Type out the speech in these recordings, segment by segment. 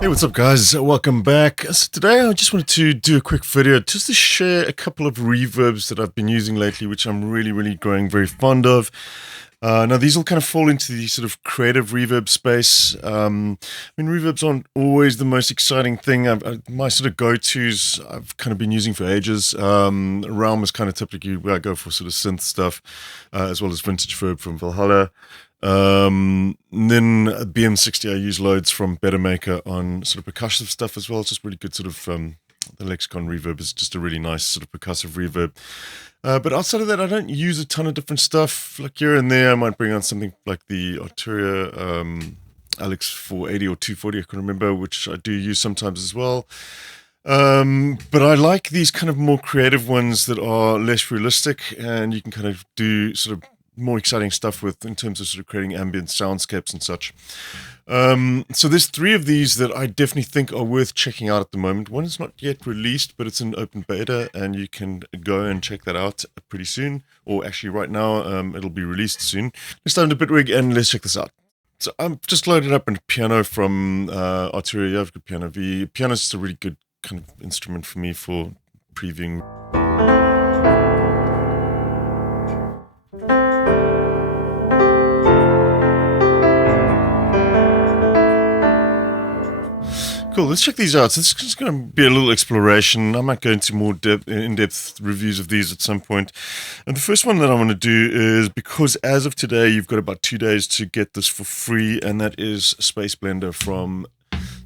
Hey, what's up, guys? Welcome back. So today I just wanted to do a quick video just to share a couple of reverbs that I've been using lately, which I'm really growing very fond of. Now, these will kind of fall into the sort of creative reverb space. I mean, reverbs aren't always the most exciting thing. My sort of go-tos I've kind of been using for ages. Realm is kind of typically where I go for sort of synth stuff, as well as vintage verb from Valhalla. Then BM60 I use loads from Better Maker on sort of percussive stuff as well. It's just really good sort of the Lexicon reverb is just a really nice sort of percussive reverb. But outside of that, I don't use a ton of different stuff. Like here and there, I might bring on something like the Arturia Alex 480 or 240, I can remember, which I do use sometimes as well. But I like these kind of more creative ones that are less realistic, and you can kind of do sort of more exciting stuff with in terms of sort of creating ambient soundscapes and such. So there's three of these that I definitely think are worth checking out at the moment. One is not yet released, but it's in open beta, and you can go and check that out pretty soon, or actually right now. It'll be released soon. Let's dive into Bitwig and let's check this out. So I'm just loaded up a piano from Arturia. Yeah, I've got Piano V. Piano is just a really good kind of instrument for me for previewing. Cool, let's check these out. So this is just going to be a little exploration. I might go into more in-depth reviews of these at some point. And the first one that I want to do is, because as of today, you've got about 2 days to get this for free, and that is Space Blender from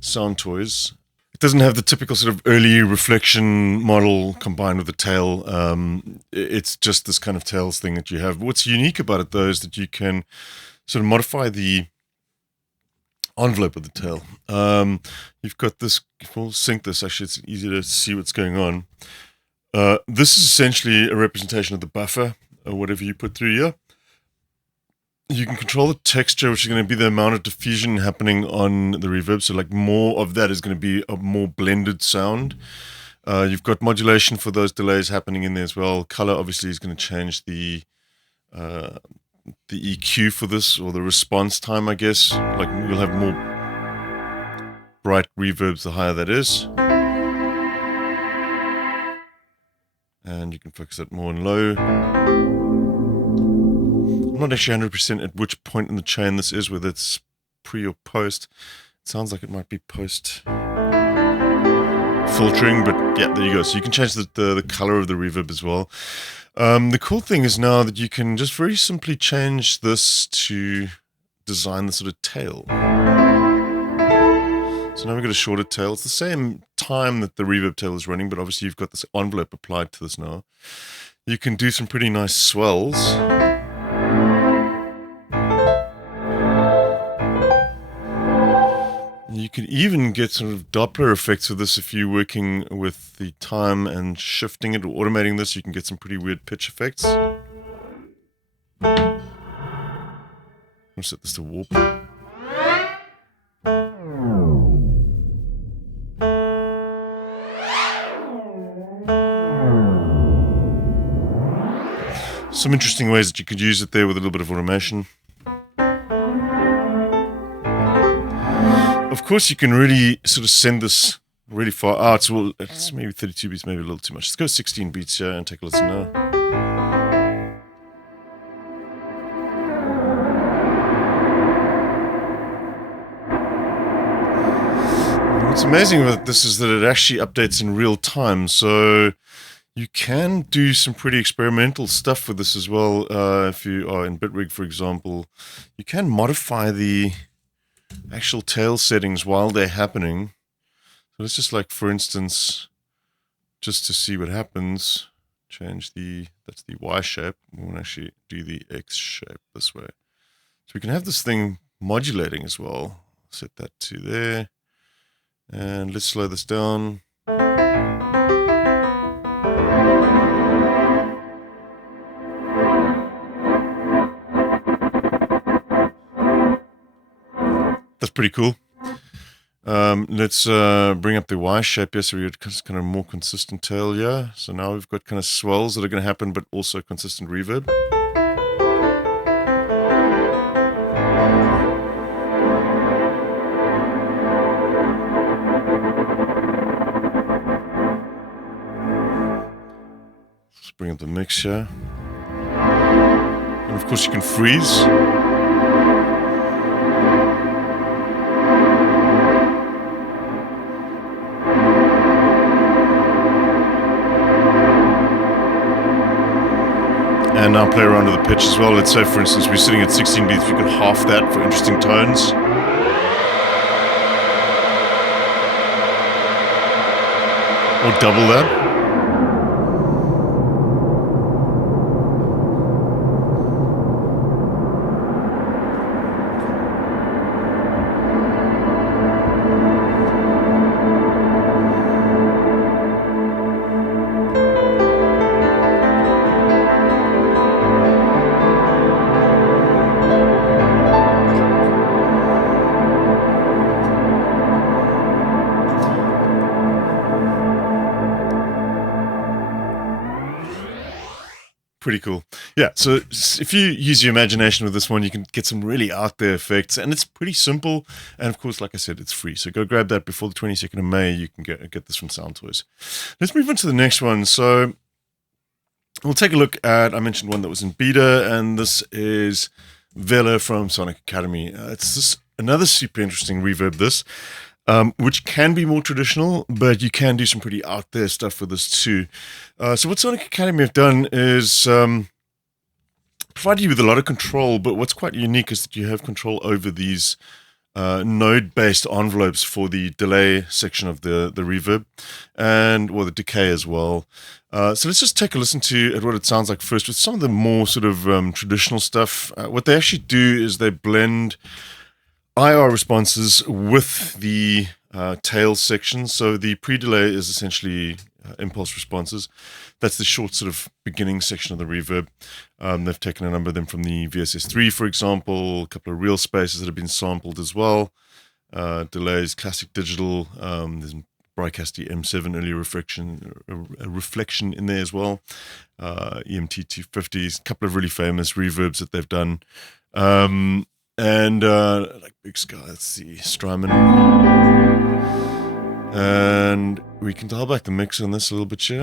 Soundtoys. It doesn't have the typical sort of early reflection model combined with the tail. It's just this kind of tails thing that you have. What's unique about it, though, is that you can sort of modify the envelope of the tail. You've got this, we'll sync this, actually it's easier to see what's going on. This is essentially a representation of the buffer, or whatever you put through here. You can control the texture, which is going to be the amount of diffusion happening on the reverb, so like more of that is going to be a more blended sound. You've got modulation for those delays happening in there as well. Color obviously is going to change the EQ for this, or the response time, I guess. Like you'll have more bright reverbs the higher that is, and you can focus that more on low. I'm not actually 100% at which point in the chain this is, whether it's pre or post. It sounds like it might be post filtering, but yeah, there you go. So you can change the color of the reverb as well. The cool thing is now that you can just very simply change this to design the sort of tail. So now we've got a shorter tail. It's the same time that the reverb tail is running, but obviously you've got this envelope applied to this now. You can do some pretty nice swells. You can even get sort of Doppler effects with this if you're working with the time and shifting it or automating this. You can get some pretty weird pitch effects. I'm going to set this to warp. Some interesting ways that you could use it there with a little bit of automation. Of course, you can really sort of send this really far out. So it's maybe 32 beats, maybe a little too much. Let's go 16 beats here and take a listen now. What's amazing about this is that it actually updates in real time. So you can do some pretty experimental stuff with this as well. If you are in Bitwig, for example, you can modify the actual tail settings while they're happening. So let's just, like, for instance, just to see what happens, change that's the Y shape. We want to actually do the X shape this way. So we can have this thing modulating as well. Set that to there. And let's slow this down. That's pretty cool. Let's bring up the Y shape here so we get kind of more consistent tail here. So now we've got kind of swells that are going to happen, but also consistent reverb. bring up the mix here. And of course you can freeze. And now play around with the pitch as well. Let's say, for instance, we're sitting at 16 beats. We could half that for interesting tones. Or double that. Pretty cool. Yeah, so if you use your imagination with this one, you can get some really out there effects, and it's pretty simple. And of course, like I said, it's free. So go grab that before the 22nd of May. You can get this from Soundtoys. Let's move on to the next one. So we'll take a look at, I mentioned one that was in beta, and this is Vela from Sonic Academy. It's this another super interesting reverb, which can be more traditional, but you can do some pretty out there stuff with this too. So what Sonic Academy have done is provide you with a lot of control, but what's quite unique is that you have control over these node-based envelopes for the delay section of the reverb, and the decay as well. So let's just take a listen at what it sounds like first with some of the more sort of traditional stuff. What they actually do is they blend IR responses with the tail section. So the pre-delay is essentially impulse responses. That's the short sort of beginning section of the reverb. They've taken a number of them from the VSS3, for example, a couple of real spaces that have been sampled as well. Delays, classic digital. There's Brightcast M7 early reflection in there as well. EMT 250s, a couple of really famous reverbs that they've done. And like Big Sky, let's see, Strymon. And we can dial back the mix on this a little bit here.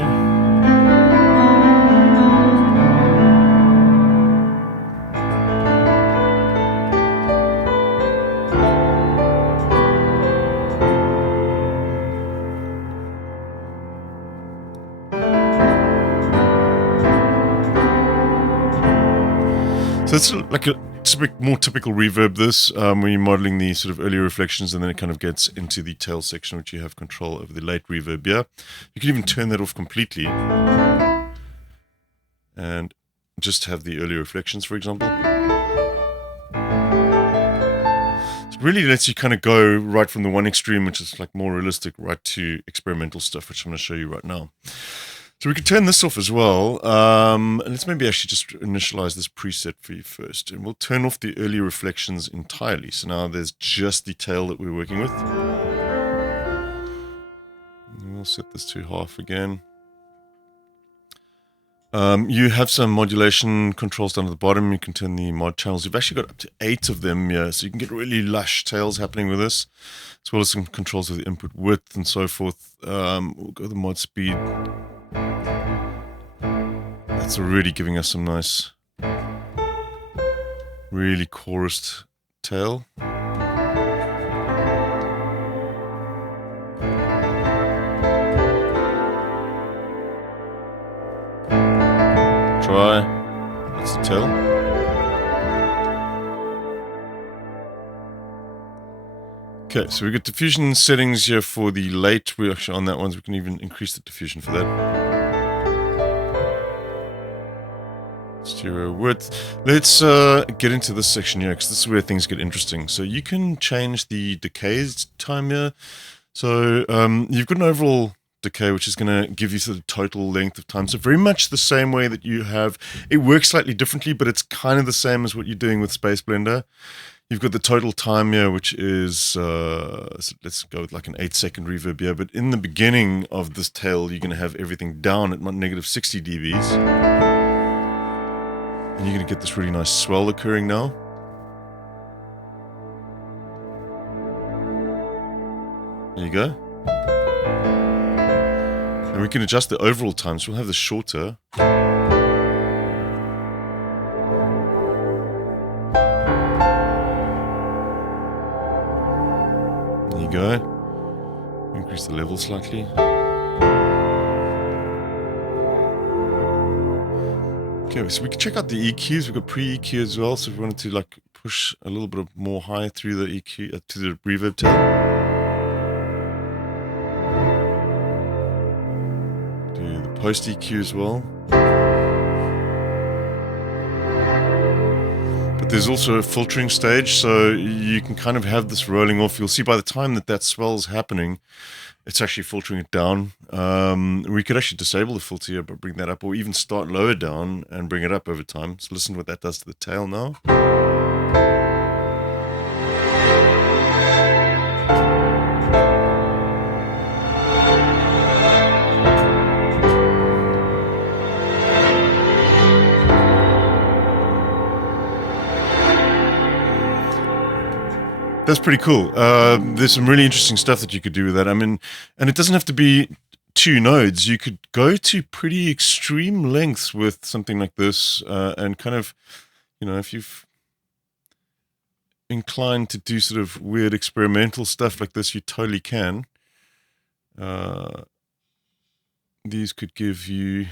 So it's like a more typical reverb, this, when you're modeling the sort of early reflections, and then it kind of gets into the tail section, which you have control over the late reverb. Yeah, you can even turn that off completely and just have the early reflections, for example. So it really lets you kind of go right from the one extreme, which is like more realistic, right to experimental stuff, which I'm going to show you right now. So we can turn this off as well, and let's maybe actually just initialize this preset for you first, and we'll turn off the early reflections entirely. So now there's just the tail that we're working with. And we'll set this to half again. You have some modulation controls down at the bottom. You can turn the mod channels. You've actually got up to 8 of them here, so you can get really lush tails happening with this, as well as some controls of the input width and so forth. We'll go to the mod speed. That's already giving us some nice, really chorused tail. Try. That's the tail. Okay, so we've got diffusion settings here for the late. We're actually on that one, so we can even increase the diffusion for that. Stereo width. Let's get into this section here, because this is where things get interesting. So you can change the decay time here. So you've got an overall decay, which is going to give you sort of total length of time. So very much the same way that you have, it works slightly differently, but it's kind of the same as what you're doing with Space Blender. You've got the total time here, which is, so let's go with like an 8-second reverb here. But in the beginning of this tail, you're going to have everything down at negative 60 dBs. And you're going to get this really nice swell occurring now. There you go. And we can adjust the overall time, so we'll have this shorter. There you go. Increase the level slightly. Okay, so we can check out the EQs. We've got pre-EQ as well. So if we wanted to like push a little bit more high through the EQ to the reverb tail. Do the post EQ as well. But there's also a filtering stage, so you can kind of have this rolling off. You'll see by the time that swell's happening, it's actually filtering it down. We could actually disable the filter here, but bring that up, or even start lower down and bring it up over time. So listen to what that does to the tail now. That's pretty cool. There's some really interesting stuff that you could do with that. I mean, and it doesn't have to be 2 nodes. You could go to pretty extreme lengths with something like this, and kind of, you know, if you've inclined to do sort of weird experimental stuff like this, you totally can. These could give you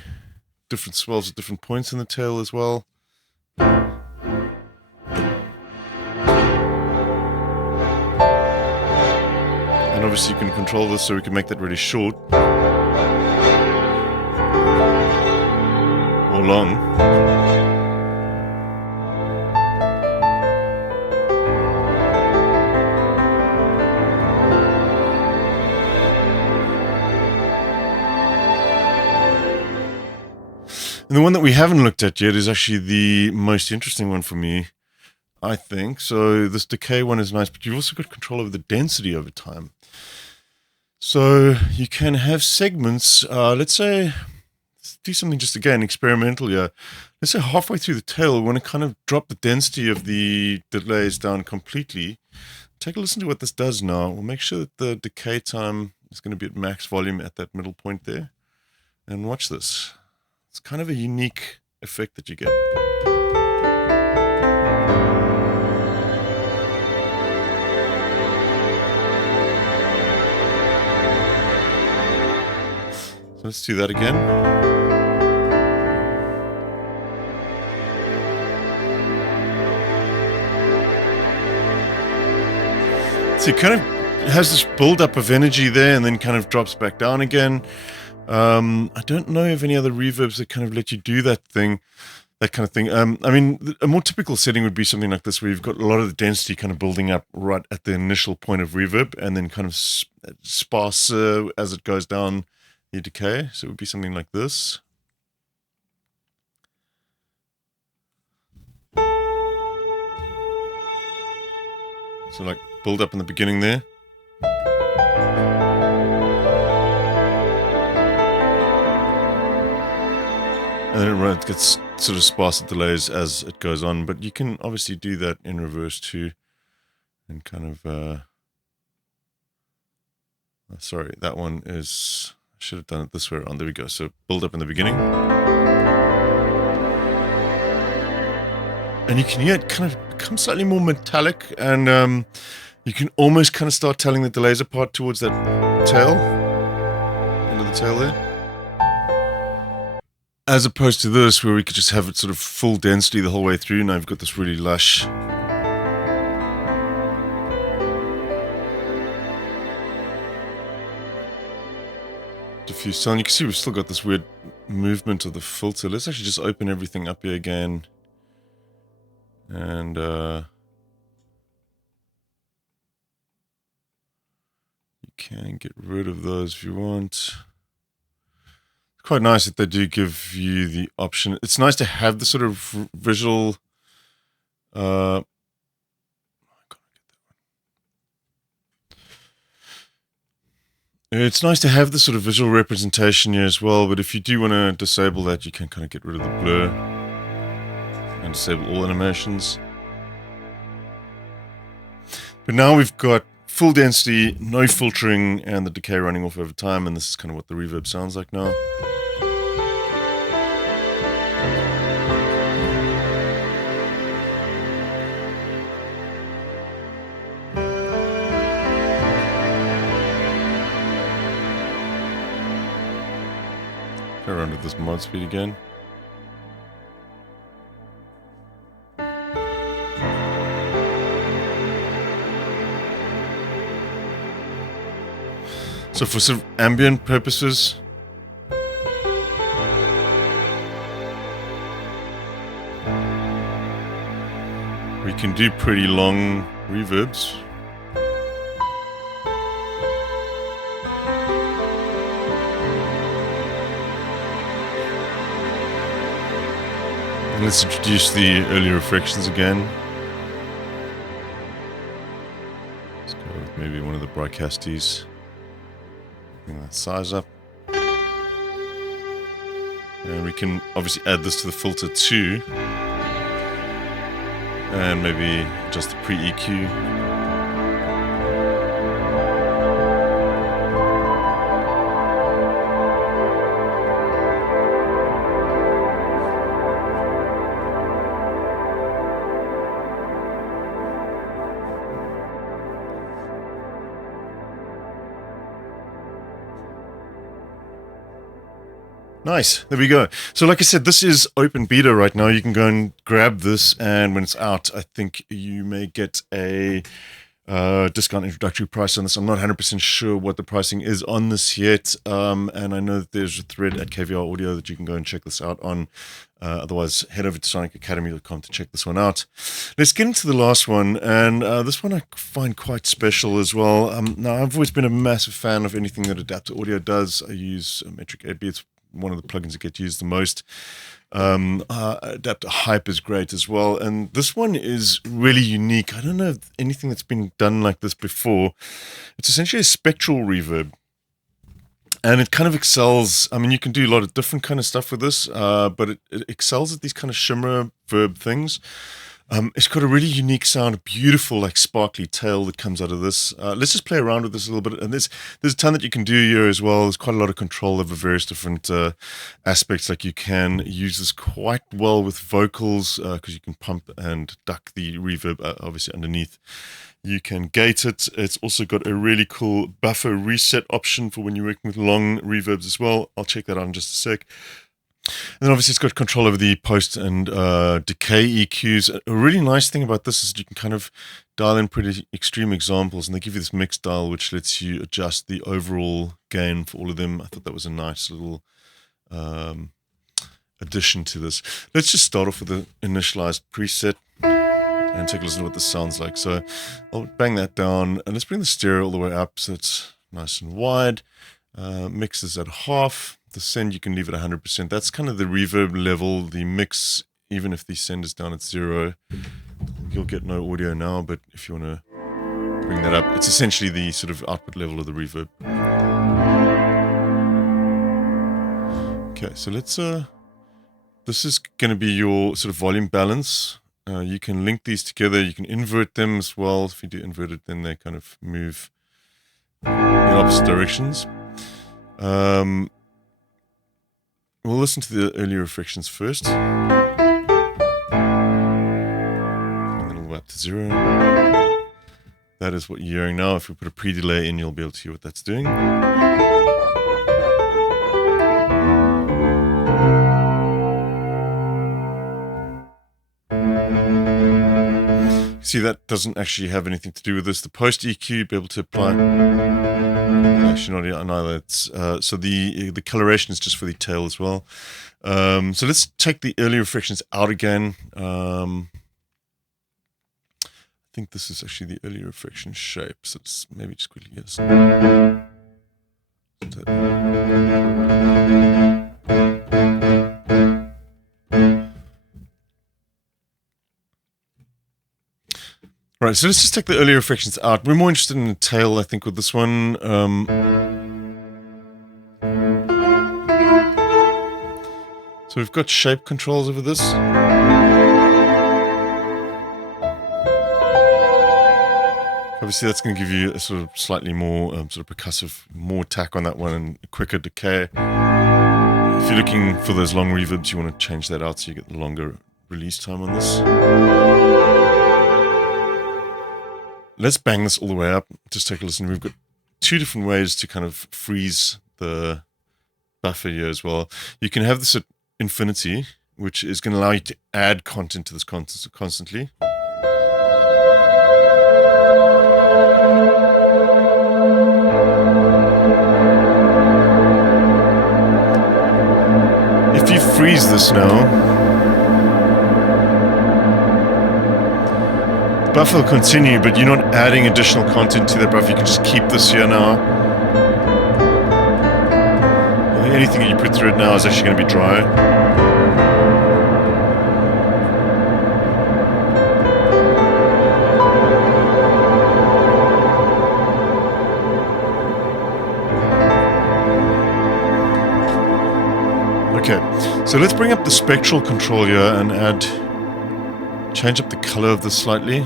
different swells at different points in the tail as well. And obviously you can control this, so we can make that really short or long. And the one that we haven't looked at yet is actually the most interesting one for me, I think. So this decay one is nice, but you've also got control over the density over time. So you can have segments, let's say, let's do something just again experimental here. Let's say halfway through the tail, we want to kind of drop the density of the delays down completely. Take a listen to what this does now. We'll make sure that the decay time is going to be at max volume at that middle point there. And watch this. It's kind of a unique effect that you get. So let's do that again. So it kind of has this build-up of energy there and then kind of drops back down again. I don't know of any other reverbs that kind of let you do that thing, that kind of thing. I mean, a more typical setting would be something like this, where you've got a lot of the density kind of building up right at the initial point of reverb and then kind of sparser as it goes down the decay. So it would be something like this. So like build up in the beginning there. And then it gets sort of sparser delays as it goes on, but you can obviously do that in reverse too. And kind of, sorry, that one is, I should have done it this way around. There we go. So build up in the beginning. And you can hear it kind of become slightly more metallic, and you can almost kind of start telling the delays apart towards that tail, end of the tail there. As opposed to this, where we could just have it sort of full density the whole way through. Now I've got this really lush. Diffuse sound. You can see we've still got this weird movement of the filter. Let's actually just open everything up here again. And you can get rid of those if you want. Quite nice that they do give you the option. It's nice to have the sort of visual. It's nice to have the sort of visual representation here as well. But if you do want to disable that, you can kind of get rid of the blur and disable all animations. But now we've got full density, no filtering, and the decay running off over time. And this is kind of what the reverb sounds like now. Play around with this mod speed again. So for sort of ambient purposes, we can do pretty long reverbs. And let's introduce the early reflections again. Let's go with maybe one of the broadcasties. Bring that size up. And we can obviously add this to the filter too. And maybe adjust the pre-EQ. Nice. There we go. So like I said, this is open beta right now. You can go and grab this, and when it's out, I think you may get a discount introductory price on this. I'm not 100% sure what the pricing is on this yet. And I know that there's a thread at KVR Audio that you can go and check this out on. Otherwise, head over to sonicacademy.com to check this one out. Let's get into the last one. And this one I find quite special as well. Now, I've always been a massive fan of anything that Adapter Audio does. I use Metric 8B. It's one of the plugins that get used the most. Adapter Hype is great as well, and this one is really unique. I don't know if anything that's been done like this before. It's essentially a spectral reverb, and it kind of excels. I mean, you can do a lot of different kind of stuff with this, but it excels at these kind of shimmer verb things. It's got a really unique sound, a beautiful, like sparkly tail that comes out of this. Let's just play around with this a little bit. And there's a ton that you can do here as well. There's quite a lot of control over various different aspects. Like you can use this quite well with vocals because you can pump and duck the reverb obviously underneath. You can gate it. It's also got a really cool buffer reset option for when you're working with long reverbs as well. I'll check that out in just a sec. And then obviously it's got control over the post and decay EQs. A really nice thing about this is that you can kind of dial in pretty extreme examples, and they give you this mix dial which lets you adjust the overall gain for all of them. I thought that was a nice little addition to this. Let's just start off with the initialized preset and take a listen to what this sounds like. So I'll bang that down, and let's bring the stereo all the way up so it's nice and wide. Mix is at half. The send you can leave at 100%. That's kind of the reverb level. The mix, even if the send is down at 0, you'll get no audio now, but if you want to bring that up, it's essentially the sort of output level of the reverb. Okay, so let's this is going to be your sort of volume balance. You can link these together. You can invert them as well. If you do invert it, then they kind of move in opposite directions. We'll listen to the earlier reflections first. And then we'll go up to 0. That is what you're hearing now. If we put a pre-delay in, you'll be able to hear what that's doing. See, that doesn't actually have anything to do with this. The post EQ, be able to apply. Actually, not either. It's, so the coloration is just for the tail as well. So let's take the early reflections out again. I think this is actually the early reflection shape. So let's maybe just quickly get this. Right, so let's just take the earlier reflections out. We're more interested in the tail, I think, with this one. So we've got shape controls over this. Obviously, that's going to give you a sort of slightly more sort of percussive, more attack on that one, and a quicker decay. If you're looking for those long reverbs, you want to change that out so you get the longer release time on this. Let's bang this all the way up. Just take a listen. We've got two different ways to kind of freeze the buffer here as well. You can have this at infinity, which is going to allow you to add content to this constantly. If you freeze this now, the buffer will continue, but you're not adding additional content to that buffer. You can just keep this here now. Anything that you put through it now is actually going to be dry. Okay, so let's bring up the spectral control here and change up the color of this slightly.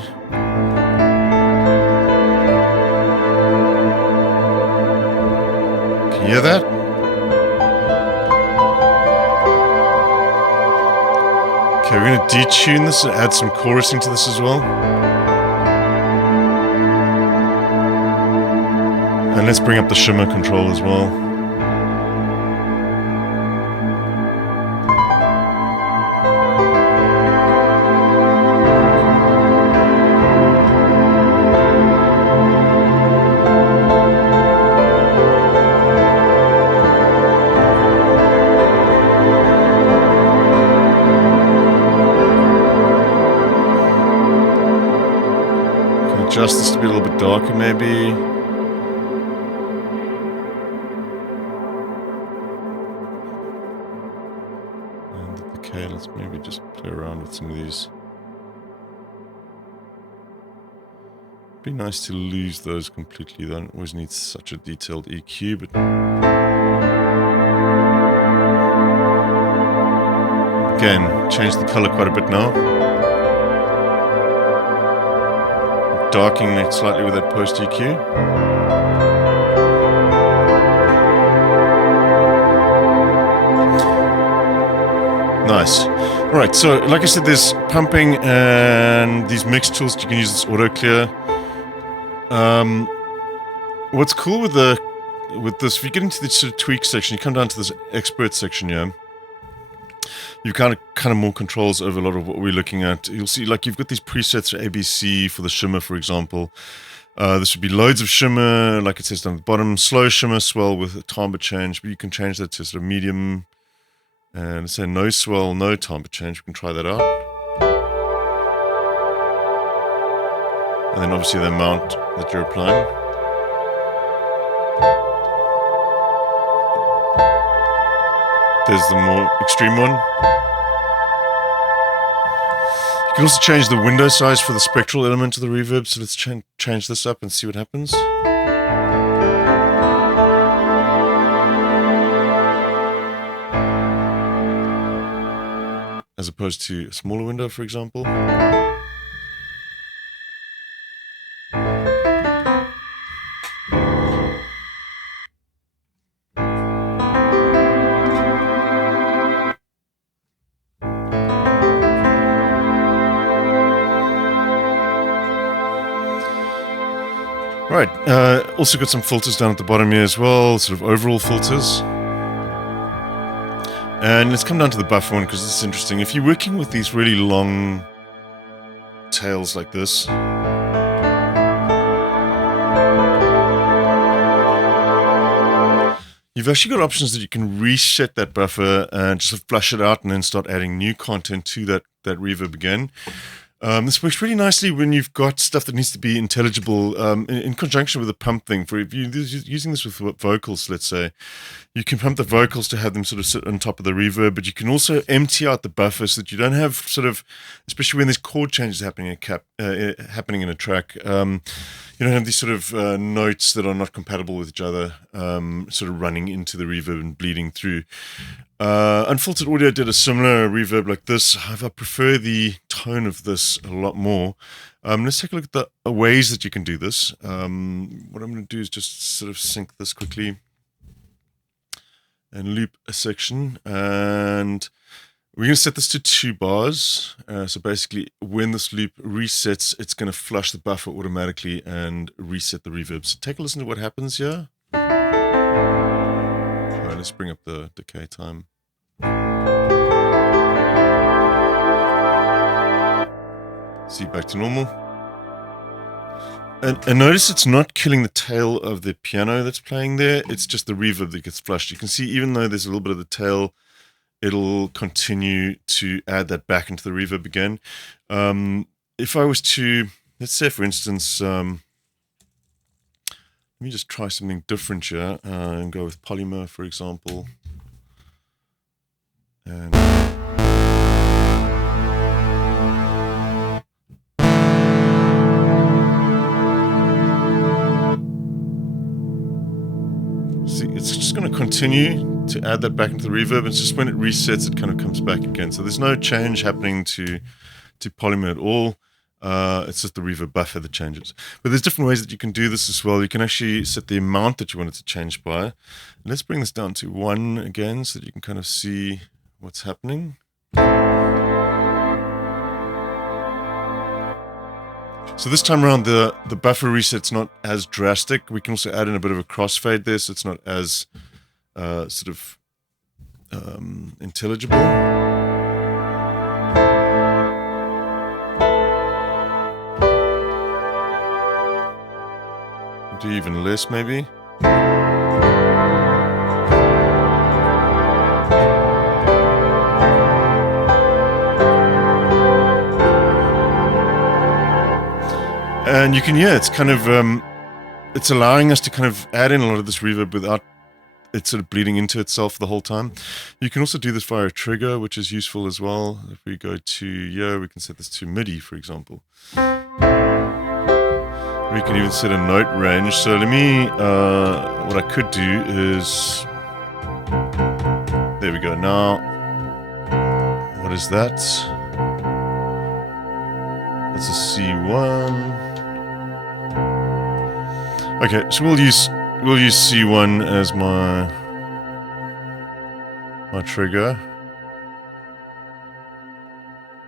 Can you hear that? Okay, we're going to detune this and add some chorusing to this as well. And let's bring up the shimmer control as well. Adjust this to be a little bit darker, maybe. And the decay, let's maybe just play around with some of these. Be nice to lose those completely. They don't always need such a detailed EQ, but again, change the color quite a bit now. Darkening it slightly with that post EQ. Nice. All right, so like I said, there's pumping and these mix tools. You can use this auto clear. What's cool with this, if you get into the sort of tweak section, you come down to this expert section here. You've kind of more controls over a lot of what we're looking at. You'll see, like, you've got these presets for ABC for the shimmer, for example. This would be loads of shimmer, like it says down at the bottom. Slow shimmer swell with a timbre change, but you can change that to sort of medium. And say no swell, no timbre change. We can try that out. And then obviously the amount that you're applying. There's the more extreme one. You can also change the window size for the spectral element of the reverb. So let's change this up and see what happens. As opposed to a smaller window, for example. Right, also got some filters down at the bottom here as well, sort of overall filters. And let's come down to the buffer one because this is interesting. If you're working with these really long tails like this, you've actually got options that you can reset that buffer and just flush it out and then start adding new content to that reverb again. This works really nicely when you've got stuff that needs to be intelligible in conjunction with the pump thing. For if you're using this with vocals, let's say, you can pump the vocals to have them sort of sit on top of the reverb, but you can also empty out the buffer so that you don't have sort of, especially when there's chord changes happening happening in a track, you don't have these sort of notes that are not compatible with each other, sort of running into the reverb and bleeding through. Unfiltered Audio did a similar reverb like this. However, I prefer the tone of this a lot more. Let's take a look at the ways that you can do this. What I'm going to do is just sort of sync this quickly and loop a section. And we're going to set this to 2 bars. So basically, when this loop resets, it's going to flush the buffer automatically and reset the reverb. So take a listen to what happens here. let's bring up the decay time. See, back to normal. And notice it's not killing the tail of the piano that's playing there. It's just the reverb that gets flushed. You can see even though there's a little bit of the tail, it'll continue to add that back into the reverb again. If I was to, let's say for instance, let me just try something different here and go with polymer, for example. And see, it's just going to continue to add that back into the reverb. It's just when it resets, it kind of comes back again. So there's no change happening to polymer at all. It's just the reverb buffer that changes. But there's different ways that you can do this as well. You can actually set the amount that you want it to change by. And let's bring this down to 1 again so that you can kind of see what's happening. So this time around, the buffer reset's not as drastic. We can also add in a bit of a crossfade there, so it's not as sort of intelligible. Do even less, maybe. And you can, yeah, it's kind of, it's allowing us to kind of add in a lot of this reverb without it sort of bleeding into itself the whole time. You can also do this via a trigger, which is useful as well. If we go to here, we can set this to MIDI, for example. We can even set a note range. So let me, what I could do is, there we go. Now, what is that? That's a C1. Okay, so we'll use C1 as my trigger.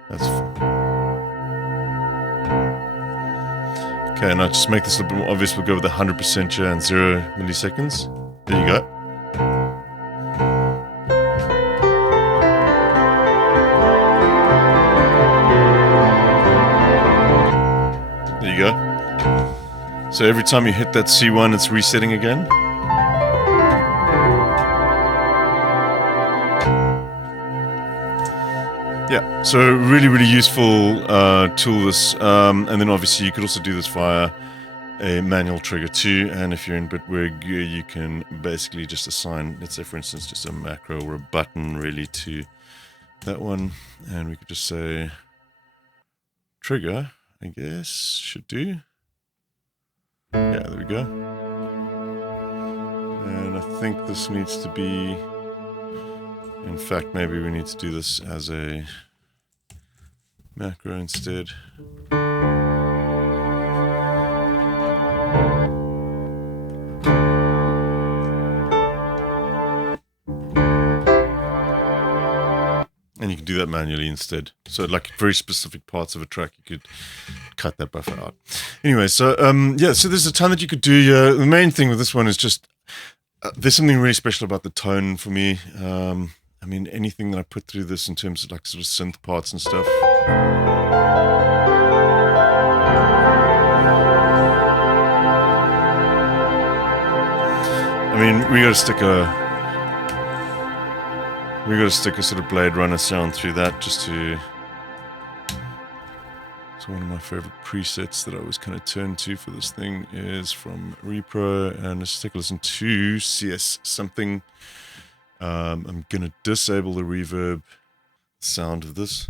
That's okay. Now just make this a little bit more obvious. We'll go with 100% here and 0 milliseconds. There you go. There you go. So every time you hit that C1, it's resetting again. Yeah, so really, really useful tool this. And then obviously you could also do this via a manual trigger too. And if you're in Bitwig, you can basically just assign, let's say for instance, just a macro or a button really to that one. And we could just say trigger, I guess, should do. Yeah, there we go. And I think this needs to be, in fact, maybe we need to do this as a macro instead. And you can do that manually instead. So like very specific parts of a track, you could cut that buffer out. Anyway, so yeah, so there's a ton that you could do here. The main thing with this one is just, there's something really special about the tone for me. I mean, anything that I put through this in terms of like sort of synth parts and stuff. I mean, we got to stick a sort of Blade Runner sound through that just to. So one of my favorite presets that I always kind of turn to for this thing is from Repro, and let's take a listen to CS something. I'm gonna disable the reverb sound of this.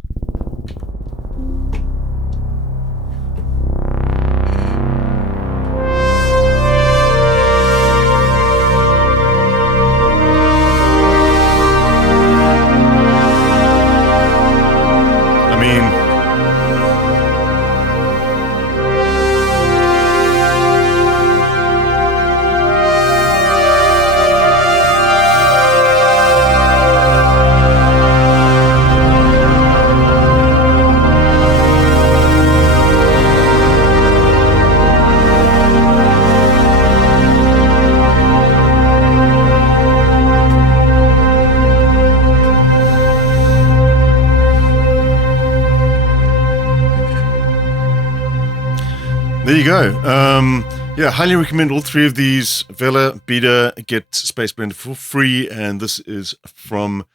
There you go. Yeah, highly recommend all three of these. Vela, Beta, get Space Blender for free, and this is from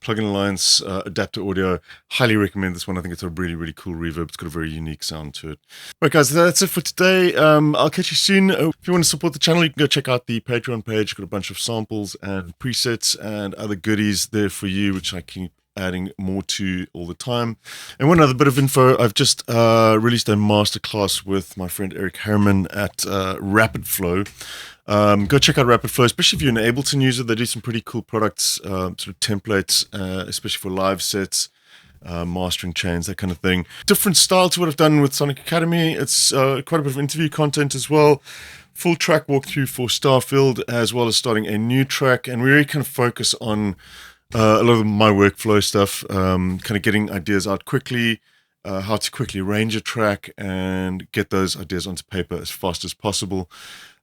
Plugin Alliance Adapter Audio. Highly recommend this one. I think it's a really, really cool reverb. It's got a very unique sound to it. Right, guys, that's it for today. I'll catch you soon. If you want to support the channel, you can go check out the Patreon page. Got a bunch of samples and presets and other goodies there for you, which I keep adding more to all the time. And one other bit of info, I've just released a masterclass with my friend Eric Harriman at Rapid Flow. Go check out Rapid Flow, especially if you're an Ableton user. They do some pretty cool products, sort of templates, especially for live sets, mastering chains, that kind of thing. Different style to what I've done with Sonic Academy. It's quite a bit of interview content as well. Full track walkthrough for Starfield, as well as starting a new track. And we really kind of focus on a lot of my workflow stuff, kind of getting ideas out quickly, how to quickly arrange a track and get those ideas onto paper as fast as possible.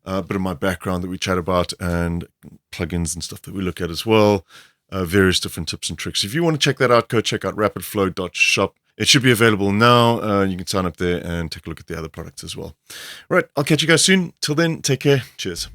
A bit of my background that we chat about and plugins and stuff that we look at as well. Various different tips and tricks. If you want to check that out, go check out rapidflow.shop. It should be available now. You can sign up there and take a look at the other products as well. All right, I'll catch you guys soon. Till then, take care. Cheers.